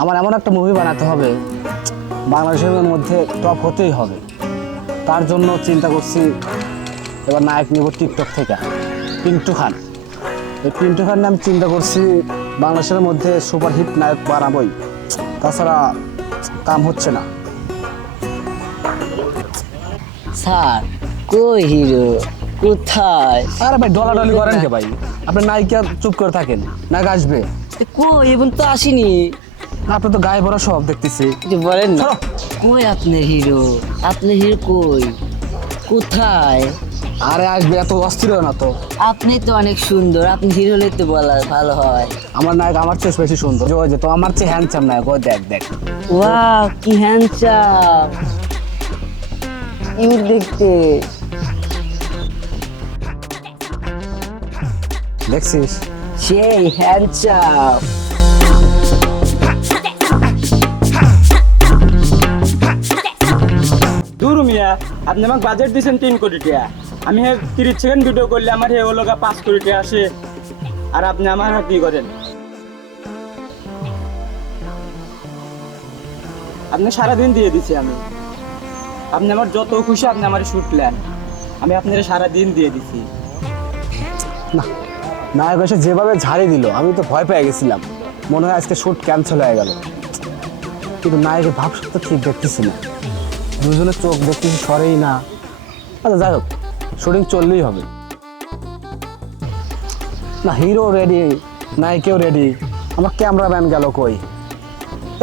আমার এমন একটা মুভি বানাতে হবে বাংলাদেশের মধ্যে টপ হতেই হবে। তার জন্য চিন্তা করছি এবার নায়ক নেব টিকটক থেকে পিন্টু খান। এই পিন্টু খান আমি চিন্তা করছি বাংলাদেশের মধ্যে সুপারহিট নায়ক বানাবই। তাছাড়া কাম হচ্ছে না। স্যার কই হিরো? কোথায়? আরে ভাই ডলাডলি করেন কে ভাই? আপনি নায়িকা চুপ করে থাকেন নায়ক আসবে। কই? এখন তো আসেনি। আপনি তো গায়ে ভরা সব দেখতেছি। কিছু বলেন না। কই আপনি হিরো? আপনি হিরো কই? কোথায়? আরে আসবে এত অস্থির না তো। আপনি তো অনেক সুন্দর আপনি হিরো হলে তো বলা ভালো হয়। আমার নায়ক আমার চেয়ে বেশি সুন্দর। ওই যে তো আমার চেয়ে হ্যান্ডসাম নায়ক ও দেখ দেখ। ওয়াও কি হ্যান্ডসাম ইউর দেখতে। দেখছিস? সেই হ্যান্ডসাম মিয়া, আপনি আমাকে বাজেট দিয়েছেন তিন কোটি টাকা। আমি তিরিশ সেকেন্ড ভিডিও করলে আমার হে হলো পাঁচ কোটি টাকা আসে। আর আপনি আমার হাত করেন? আপনি সারাদিন দিয়ে দিছি আমি। আপনি আমার যত খুশি আপনি আমার শুটলেন আমি আপনার সারাদিন দিয়ে দিছি। না, নায়ক এসে যেভাবে ঝাড়ি দিল, আমি তো ভয় পেয়ে গেছিলাম। মনে হয় আজকে শ্যুট ক্যান্সেল হয়ে গেল। কিন্তু নায়কের ভাব তো ঠিক দেখতেছি না। দুজনের চোখ দেখতেছি সরেই না। আচ্ছা যাই হোক শুটিং চললেই হবে। না হিরো রেডি নায়িকেও রেডি আমার ক্যামেরাম্যান গেল কই?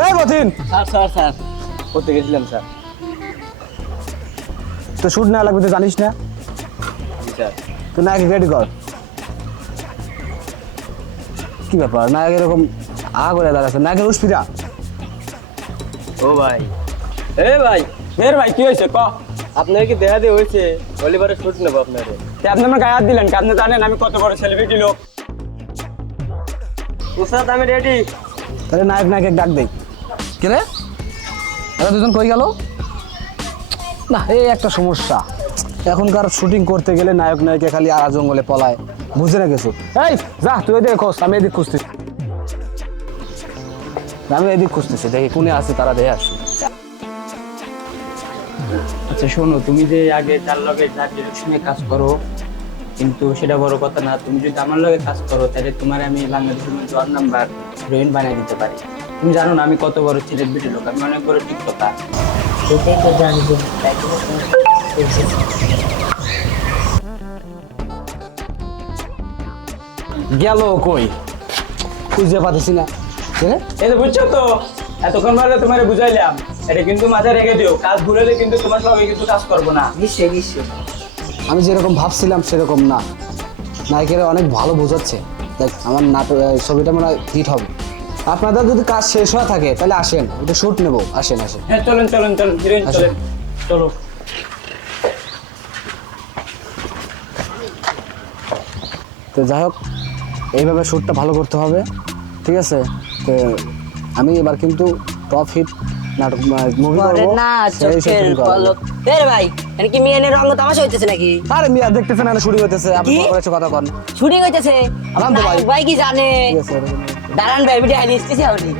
এই মতিন স্যার স্যার স্যার। করতে গেছিলাম স্যার? তো শুট না লাগবে তো জানিস না? স্যার। তো নায়ক রেডি কর। কি ব্যাপার? নায়ক এরকম আ করে দাঁড়াচ্ছে। নায়কের উস্পিরা ও ভাই। এ ভাই ফের ভাই কি হয়েছে? ক। আপনার কি দেখা দিয়ে হয়েছে? অলিভারের শুট নেব আপনারে। আপনি আমার গায়ে হাত দিলেন আপনি জানেন আমি কত বড় সেলিব্রিটি লোক। উস্তাদ আমি রেডি তাহলে নায়ক নায়ক ডাক দেই। কে রে? এরা দুজন কই গেল? না এই একটা সমস্যা। এখনকার শুটিং করতে গেলে নায়ক নায়িকা খালি আড়া জঙ্গলে পলায়। বুঝে না কিছু? এই যা তুই এদিকে খোঁজ আমি এদিক খুঁজতেছি। আমি এদিক খুঁজতেছি দেখি কোনে আছে তারা দেখে আসি। আচ্ছা শোনো তুমি যে আগে তার লগে তার ডিরেকশনে কাজ করো কিন্তু সেটা বড় কথা না তুমি যদি আমার লগে কাজ করো তাহলে তোমার আমি বাংলাদেশের মধ্যে ওয়ান নাম্বার হিরোইন বানিয়ে দিতে পারি। তুমি জানো না আমি কত বড় সেলিব্রিটি লোক আমি অনেক বড় টিকটকার। সেটাই তো তো গেল কই? খুঁজে পাতেছি না। রে? এই তো বুঝছ তো? এতক্ষণ পরে তোমার বুঝাইলাম। এটা কিন্তু মাথায় রেখে দিও। কাজ ঘুরেলে কিন্তু তোমার সঙ্গে কিন্তু কাজ করব না। নিশ্চয়ই নিশ্চয়ই। আমি যেরকম ভাবছিলাম সেরকম না। নায়িকেরা অনেক ভালো বোঝাচ্ছে। দেখ আমার নাটক ছবিটা মনে হয় হিট হবে। আপনাদের যদি কাজ শেষ হয়ে থাকে তাহলে আসেন। একটু শ্যুট নেব। আসেন আসেন। হ্যাঁ চলেন চলেন চলেন। হিরোইন। চলেন। চলো। তো যাই হোক এইভাবে শ্যুটটা ভালো করতে হবে। ঠিক আছে? তো আমি এবার কিন্তু টপ হিট নাটক মুভি করে না চোখের পলক এর ভাই এটা কি মেয়েনের রঙ তামাশা হইতেছে নাকি? আরে মিয়া দেখতেছেন না শুরু হইতেছে। আপনি কি? কথা কন। শুটিং হইতেছে? আরাম তো ভাই। ভাই কি জানে? দাঁড়ান ভাই ভিডিও হাইলি আপনি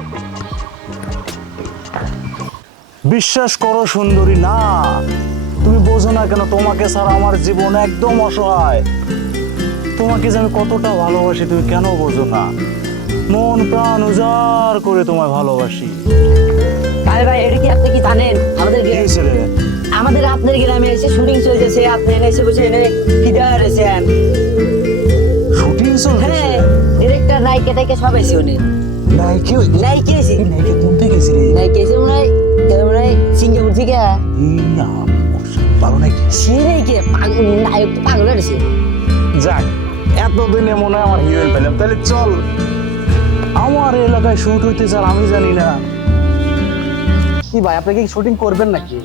বিশ্বাস করো সুন্দরী না। তুমি বোঝো না কেন তোমাকে ছাড়া আমার জীবন একদম অসহায়। তোমাকে যে আমি কতটা ভালোবাসি তুমি কেন বোঝো না? মন প্রাণ উজাড় করে তোমায় ভালোবাসি। ভাই ভাই এটা কি আপনি কি জানেন? আমাদের গ্রামে আমাদের আপনার গ্রামে এসে শুটিং চলতেছে আপনি এনে এসে বসে এনে হারেছেন শুটিং চলছে হ্যাঁ ডিরেক্টর নায়িকা টাইকা সব এসে উনি। নাইকে নায়িকা এসে নাইকে কোন থেকে গেছি রে? নায়িকা এসে মনে হয় মনে হয় সিঙ্গাপুর থেকে। ভালো নাকি সে নায়িকা পাগল নায়ক পাগল যাক এতদিনে মনে হয় আমার হিরোইন পেলাম তাহলে চল আমার এলাকায় শুট হইতে স্যার আমি জানি না। কি ভাই আপনি কি শুটিং করবেন নাকি?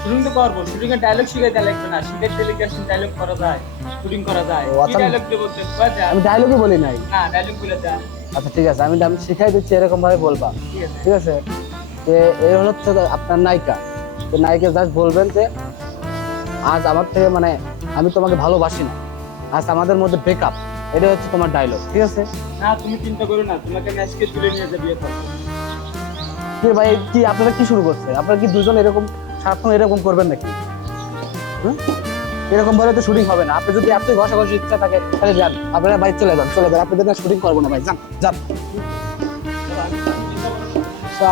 শুটিং তো করব শুটিং এর ডায়লগ শিখাইতে লাগবে না শিখে টেলিকাস্টিং ডায়লগ করা যায় শুটিং করা যায়। কি আচ্ছা। ডায়লগ দেবো আমি ডায়লগই বলি নাই। না ডায়লগ আচ্ছা ঠিক আছে আমি আমি শিখাই দিচ্ছি এরকম ভাবে বলবা। ঠিক আছে। যে এই হলো হচ্ছে আপনার নায়িকা। তো নায়িকা জাস্ট বলবেন যে আজ আমার থেকে মানে আমি তোমাকে ভালোবাসি না। আজ আমাদের মধ্যে ব্রেকআপ এটা হচ্ছে তোমার ডায়লগ ঠিক আছে? না তুমি চিন্তা করো না তোমাকে আমি আজকে তুলে নিয়ে যাব কি ভাই কি, আপনারা কি শুরু করছে? আপনারা কি দুজন এরকম সারাক্ষণ এরকম করবেন নাকি? এরকম তো শুটিং হবে না। আপনি যদি ইচ্ছা থাকে, তাহলে যান। আপনারা চলে যান চলে যান। আপনাদের শুটিং করব না ভাই, যান যান।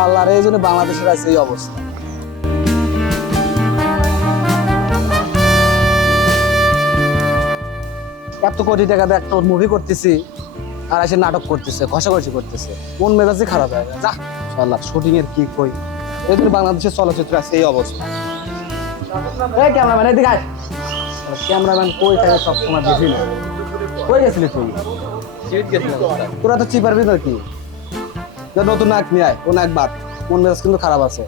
আল্লাহ এই জন্য বাংলাদেশের আছে এই অবস্থা। এত কোটি টাকা দিয়ে একটা মুভি করতেছি, আর এসে নাটক করতেছে, ঘষাঘষি করতেছে। মন মেজাজই খারাপ হয়ে যা। আল্লাহ শুটিং এর কি কই? জন্য বাংলাদেশের চলচ্চিত্র আছে এই অবস্থা। এই ক্যামেরাম্যান এদিকে আয়। ক্যামেরাম্যান কই থাকে সবসময় দেখি না। কই গেছিলি তুই? তোরা তো চিপার ভিতর কি? যা নতুন নাক নিয়ে আয় ও নাক বাদ। মন মেজাজ কিন্তু খারাপ আছে।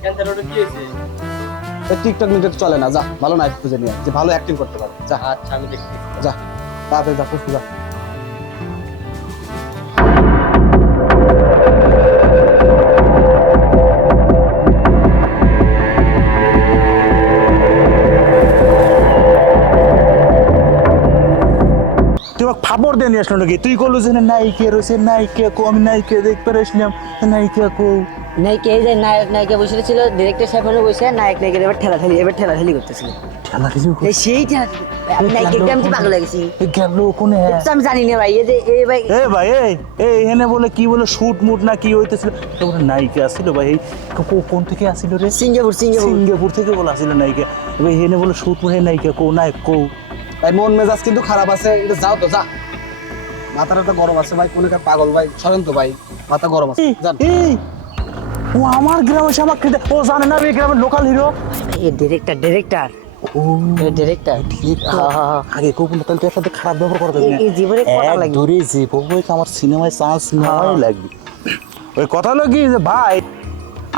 টিকটক মিটক চলে না যা ভালো নাইট খুঁজে নিয়ে যে ভালো অ্যাক্টিং করতে পারে। যা। আচ্ছা আমি দেখছি। যা তাড়াতাড়ি যা খুঁজতে যা। ফাপড় দিয়ে নিয়ে আসলো নাকি? তুই করল যে নাইকে রয়েছে নাইকে কো আমি নাইকে দেখতে আসলাম নাইকে কো। নায়িকা এই যে নায়ক নায়িকা বসে ছিল ডিরেক্টর সাহেব বসে নায়ক নায়িকা এবার ঠেলাঠেলি এবার ঠেলাঠেলি করতেছিল। খেলা কিছু এই সেই ঠেলাঠেলি আমি নায়িকা আমি তো পাগল লাগছি গেল কোনে? আমি জানি না ভাই এই যে এই ভাই এ ভাই এই এই এখানে বলে কি বলে শুট মুট না কি হইতেছিল? তো বলে নায়িকা আসছিল ভাই এই কো- কো- কোন থেকে আসছিল রে? Singapore Singapore. সিঙ্গাপুর থেকে বলে আসছিল নায়িকা এবার এখানে বলে শুট মুট নায়িকা কো নায়ক কো। ভাই মন মেজাজ কিন্তু খারাপ আছে। কিন্তু যাও তো যা। মাথাটা তো গরম আছে ভাই কোন পাগল ভাই সরেন তো ভাই মাথা গরম আছে যান। ও আমার গ্রামে আমাকে খেতে- ও জানে না এই গ্রামের লোকাল হিরো এই ডিরেক্টর ডিরেক্টর ও ডিরেক্টর আগে তাহলে তোর সাথে খারাপ ব্যবহার এই জীবনে লাগবে? ধরে আমার সিনেমায় চান্স নেওয়াই লাগবে। ওই কথা হলো কি যে ভাই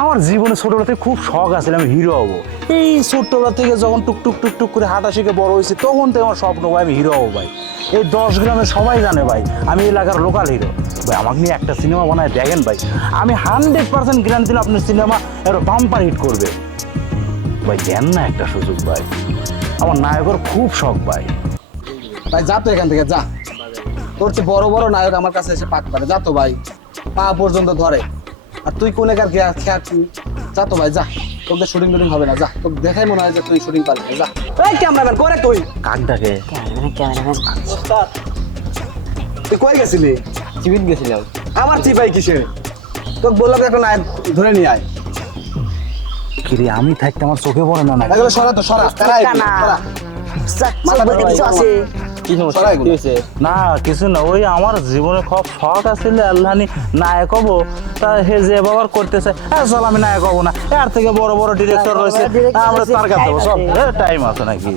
আমার জীবনে ছোটবেলা থেকে খুব শখ আছে আমি হিরো হব। এই ছোট্টবেলা থেকে যখন টুকটুক টুক টুক টুক করে হাঁটা শিখে বড় হয়েছে, তখন থেকে আমার স্বপ্ন ভাই আমি হিরো হব ভাই। এই দশ গ্রামে সবাই জানে ভাই, আমি এলাকার লোকাল হিরো ভাই, আমাকে নিয়ে একটা সিনেমা বানায় দেখেন ভাই। আমি হান্ড্রেড পার্সেন্ট গ্যারান্টি দিলাম আপনার সিনেমা এর বাম্পার হিট করবে। ভাই, দেন না একটা সুযোগ ভাই। আমার নায়কের খুব শখ ভাই। ভাই, যা তো এখান থেকে, যা। তোর চেয়ে বড় বড় নায়ক আমার কাছে এসে পাক পারে যা তো ভাই, পা পর্যন্ত ধরে। আর তুই কোনে কার খেয়া খেয়া যা তো ভাই যা। তোকে শুটিং টুটিং হবে না যা। তোকে দেখাই মনে হয় যে তুই শুটিং পারবি যা। এই ক্যামেরাম্যান করে তুই? কাক ডাকে ক্যামেরাম্যান ক্যামেরাম্যান তুই কই গেছিলি? চিবিত গেছিলাম। আমার চিপাই কিসের? তোকে বললাম একটা নায়ক ধরে নিয়ে আয়। কিরে আমি থাকতে আমার চোখে পড়ে না না সরা তো সরা। সরা। মাথা বলতে কিছু আছে? কি সমস্যা? কি হয়েছে? না কিছু না ওই আমার জীবনে খুব শখ আছিল আল্লাহানি নায়ক হব। তা হে যে ব্যবহার করতেছে হ্যাঁ চল আমি নায়ক হব না। এর থেকে বড় বড় ডিরেক্টর রয়েছে আমরা তার কাছে সব টাইম আছে নাকি?